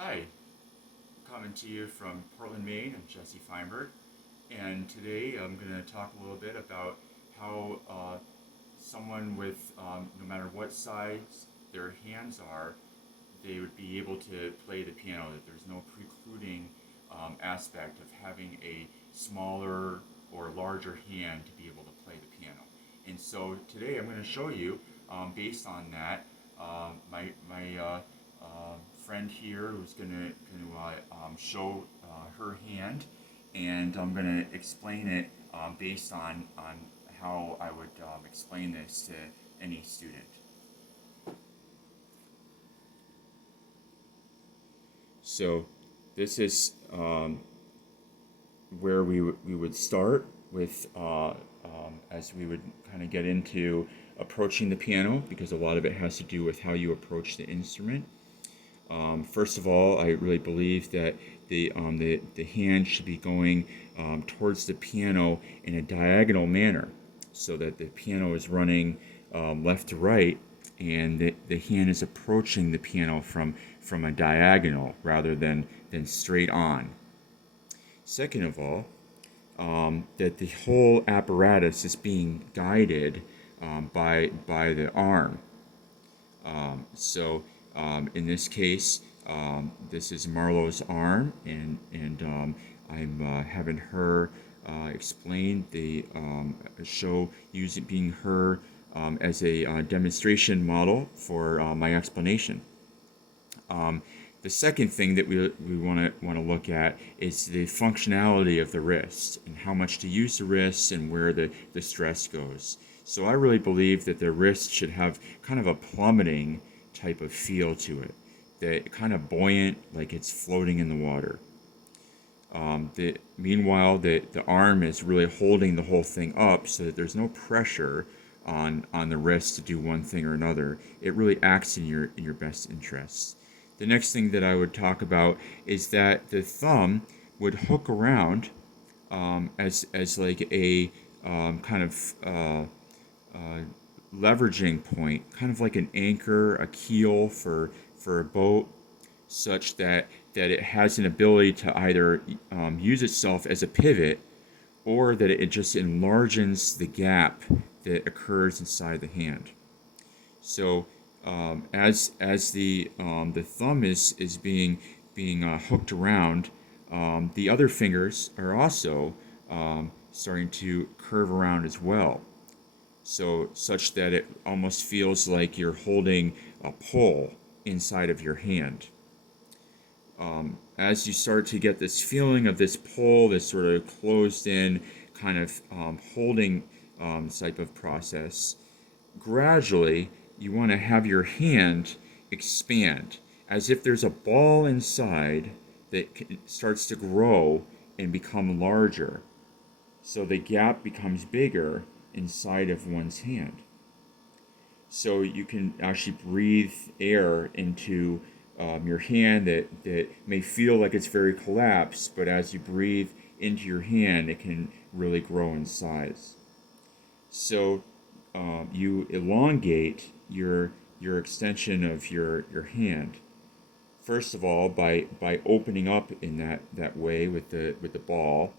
Hi, coming to you from Portland, Maine. I'm Jesse Feinberg, and today I'm going to talk a little bit about how someone with no matter what size their hands are, they would be able to play the piano. That there's no precluding aspect of having a smaller or larger hand to be able to play the piano. And so today I'm going to show you, based on that, my friend here who's going to show her hand, and I'm going to explain it based on how I would explain this to any student. So this is where we would start with as we would kind of get into approaching the piano, because a lot of it has to do with how you approach the instrument. First of all, I really believe that the hand should be going towards the piano in a diagonal manner, so that the piano is running left to right, and the hand is approaching the piano from a diagonal rather than straight on. Second of all, that the whole apparatus is being guided by the arm. So in this case, this is Marlo's arm, and I'm having her explain the show using being her as a demonstration model for my explanation. The second thing that we want to look at is the functionality of the wrist and how much to use the wrist and where the stress goes. So I really believe that the wrist should have kind of a plummeting type of feel to it, that kind of buoyant, like it's floating in the water. Meanwhile, the arm is really holding the whole thing up so that there's no pressure on the wrist to do one thing or another. It really acts in your best interests. The next thing that I would talk about is that the thumb would hook around as like a kind of leveraging point, kind of like an anchor, a keel for a boat, such that it has an ability to either use itself as a pivot, or that it just enlarges the gap that occurs inside the hand. So as the thumb is being hooked around, the other fingers are also starting to curve around as well. So such that it almost feels like you're holding a pole inside of your hand. As you start to get this feeling of this pull, this sort of closed in kind of holding type of process, gradually you want to have your hand expand as if there's a ball inside that starts to grow and become larger. So the gap becomes bigger inside of one's hand. So you can actually breathe air into your hand that may feel like it's very collapsed, but as you breathe into your hand, it can really grow in size. So you elongate your extension of your hand. First of all, by opening up in that way with the ball.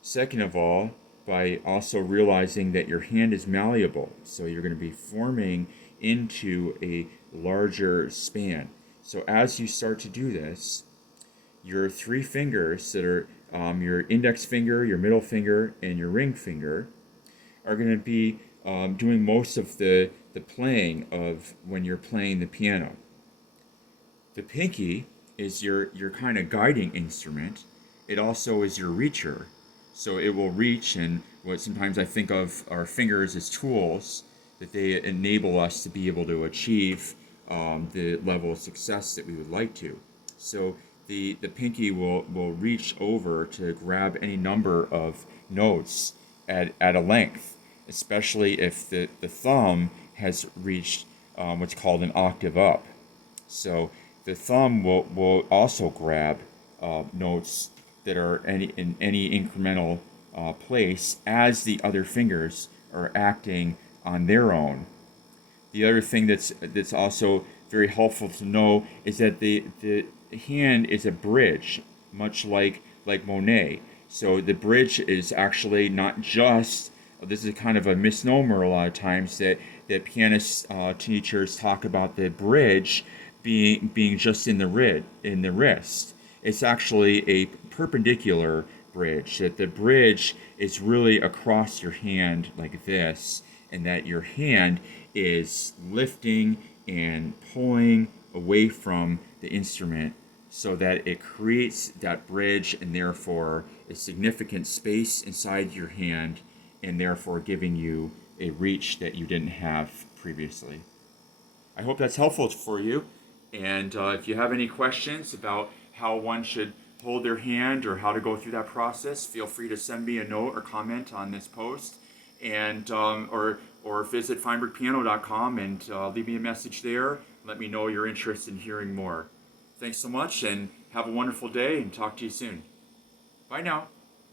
Second of all, by also realizing that your hand is malleable, so you're going to be forming into a larger span. So as you start to do this, your three fingers that are your index finger, your middle finger, and your ring finger are going to be doing most of the playing of when you're playing the piano. The pinky is your kind of guiding instrument. It also is your reacher. So it will reach, and what sometimes I think of our fingers as tools, that they enable us to be able to achieve the level of success that we would like to. So the pinky will reach over to grab any number of notes at a length, especially if the thumb has reached what's called an octave up. So the thumb will also grab notes that are in any incremental place as the other fingers are acting on their own. The other thing that's also very helpful to know is that the hand is a bridge, much like Monet. So the bridge is actually not just, this is kind of a misnomer a lot of times, that pianist teachers talk about the bridge being just in the wrist. It's actually a perpendicular bridge. That the bridge is really across your hand like this, and that your hand is lifting and pulling away from the instrument so that it creates that bridge and therefore a significant space inside your hand, and therefore giving you a reach that you didn't have previously. I hope that's helpful for you. And if you have any questions about how one should hold their hand or how to go through that process, feel free to send me a note or comment on this post, and or visit feinbergpiano.com and leave me a message there. Let me know you're interested in hearing more. Thanks so much, and have a wonderful day, and talk to you soon. Bye now.